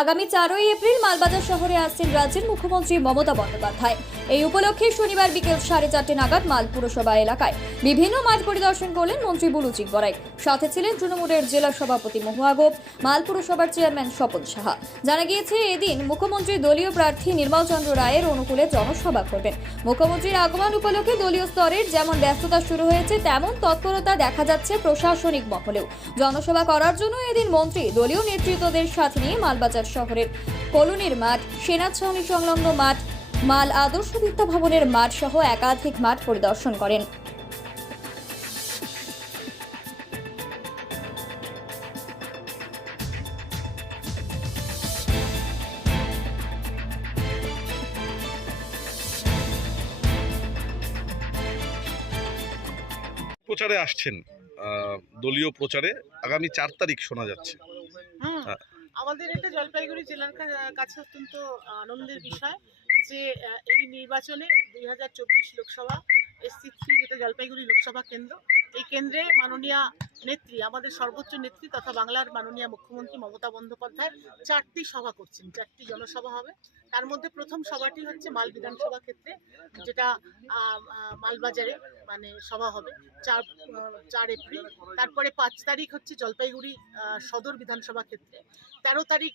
আগামী 4ই এপ্রিল মালবাজার শহরে আসছেন রাজ্যের মুখ্যমন্ত্রী মমতা বন্দ্যোপাধ্যায়। এই উপলক্ষে শনিবার বিকেল 4:30 নাগাদ মাল পুরসভা এলাকায় বিভিন্ন মাঠ পরিদর্শন করলেন মন্ত্রী বুলুচিক বড়াই। সাথে ছিলেন তৃণমূলের জেলা সভাপতি মহুয়া গোপ, মাল পুরসভার চেয়ারম্যান স্বপন সাহা। জানা গিয়েছে, এদিন মুখ্যমন্ত্রী দলীয় প্রার্থী নির্মল চন্দ্র রায়ের অনুকূলে জনসভা করবেন। মুখ্যমন্ত্রীর আগমন উপলক্ষে দলীয় স্তরের যেমন ব্যস্ততা শুরু হয়েছে, তেমন তৎপরতা দেখা যাচ্ছে প্রশাসনিক মহলেও। জনসভা করার জন্য এদিন মন্ত্রী দলীয় নেতৃত্বদের সাথে নিয়ে মালবাজার শহরের কলোনির মাঠ, সেনা ছাউনি সংলগ্ন মাঠ, মাল আদর্শ বিদ্যা ভবনের মাঠ সহ একাধিক মাঠ পরিদর্শন করেন। প্রচারে আসছেন, দলীয় প্রচারে আগামী 4 তারিখ শোনা যাচ্ছে। হ্যাঁ, আমাদের এটা জলপাইগুড়ি জেলার কাছে অত্যন্ত আনন্দের বিষয় যে এই নির্বাচনে 2024 লোকসভা SC3 যেটা জলপাইগুড়ি লোকসভা কেন্দ্র, এই কেন্দ্রে মাননীয় নেত্রী, আমাদের সর্বোচ্চ নেত্রী তথা বাংলার মাননীয় মুখ্যমন্ত্রী মমতা বন্দ্যোপাধ্যায় 4টি সভা করছেন, 4টি জনসভা হবে। তার মধ্যে প্রথম সভাটি হচ্ছে মাল বিধানসভা ক্ষেত্রে, যেটা মালবাজারে মানে সভা হবে 4 এপ্রিল। তারপরে 5 তারিখ হচ্ছে জলপাইগুড়ি সদর বিধানসভা ক্ষেত্রে, 13 তারিখ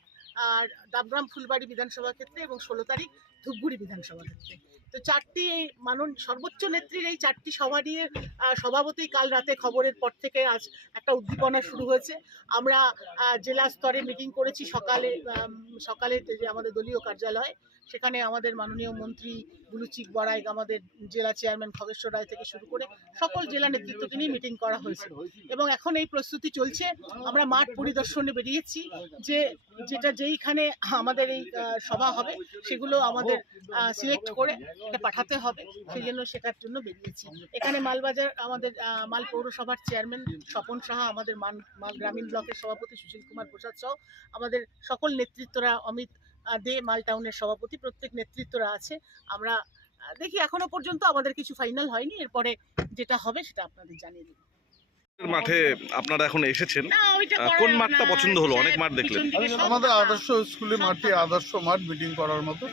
ডাবগ্রাম ফুলবাড়ি বিধানসভা ক্ষেত্রে এবং 16 তারিখ ধূপগুড়ি বিধানসভা ক্ষেত্রে। তো 4টি এই সর্বোচ্চ নেত্রীর এই 4টি সভা নিয়ে স্বভাবতই কাল রাতে খবরের পর থেকে আজ একটা উদ্দীপনা শুরু হয়েছে। আমরা জেলা স্তরে মিটিং করেছি সকালে যে আমাদের দলীয় কার্যালয়, সেখানে আমাদের মাননীয় মন্ত্রী বুলুচিক বড়াই, আমাদের জেলা চেয়ারম্যান খগেশ্বর রায় থেকে শুরু করে সকল জেলা নেতৃত্বকে নিয়ে মিটিং করা হয়েছে এবং এখন এই প্রস্তুতি চলছে। আমরা মাঠ পরিদর্শনে বেরিয়েছি যে যেইখানে আমাদের এই সভা হবে সেগুলো আমাদের সিলেক্ট করে এটা পাঠাতে হবে, সেই জন্য সেটার জন্য বেরিয়েছি। এখানে মালবাজার আমাদের মাল পৌরসভার চেয়ারম্যান স্বপন সাহা, আমাদের মাল গ্রামীণ ব্লকের সভাপতি সুশীল কুমার প্রসাদ সহ আমাদের সকল নেতৃত্বরা, অমিত দে মাল টাউনের সভাপতি, প্রত্যেক নেতৃত্বরা আছে। আমরা দেখি, এখনো পর্যন্ত আমাদের কিছু ফাইনাল হয়নি, এরপরে যেটা হবে সেটা আপনাদের জানিয়ে দেব। মাঠে আপনারা এখন এসেছেন, কোন মাঠটা পছন্দ হলো? অনেক মাঠ দেখলেন। আমাদের আদর্শ স্কুলের মাঠটি আদর্শ মাঠ, মিটিং করার মতো।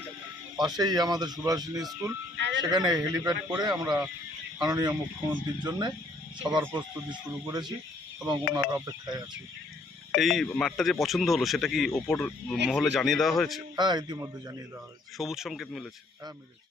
পাশেই আমাদের সুভাষিনী স্কুল, সেখানে হেলিপ্যাড করে আমরা মাননীয় মুখ্যমন্ত্রীর জন্য সবার প্রস্তুতি শুরু করেছি এবং ওনার অপেক্ষায় আছি। এই মাঠটা যে পছন্দ হলো সেটা কি ওপর মহলে জানিয়ে দেওয়া হয়েছে? হ্যাঁ, ইতিমধ্যে জানিয়ে দেওয়া হয়েছে। সবুজ সংকেত মিলেছে? হ্যাঁ, মিলেছে।